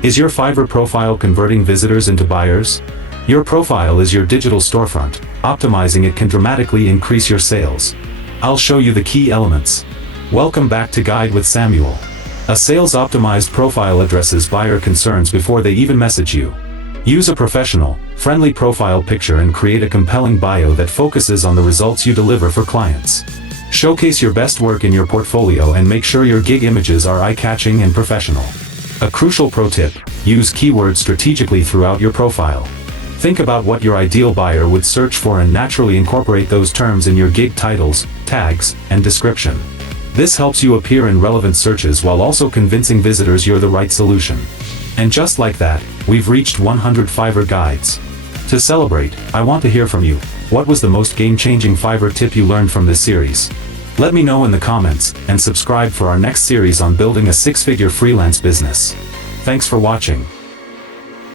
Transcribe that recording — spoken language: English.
Is your Fiverr profile converting visitors into buyers? Your profile is your digital storefront. Optimizing it can dramatically increase your sales. I'll show you the key elements. Welcome back to Guide with Samuel. A sales-optimized profile addresses buyer concerns before they even message you. Use a professional, friendly profile picture and create a compelling bio that focuses on the results you deliver for clients. Showcase your best work in your portfolio and make sure your gig images are eye-catching and professional. A crucial pro tip: use keywords strategically throughout your profile. Think about what your ideal buyer would search for and naturally incorporate those terms in your gig titles, tags, and description. This helps you appear in relevant searches while also convincing visitors you're the right solution. And just like that, we've reached 100 Fiverr guides. To celebrate, I want to hear from you. What was the most game-changing Fiverr tip you learned from this series? Let me know in the comments, and subscribe for our next series on building a six-figure freelance business. Thanks for watching.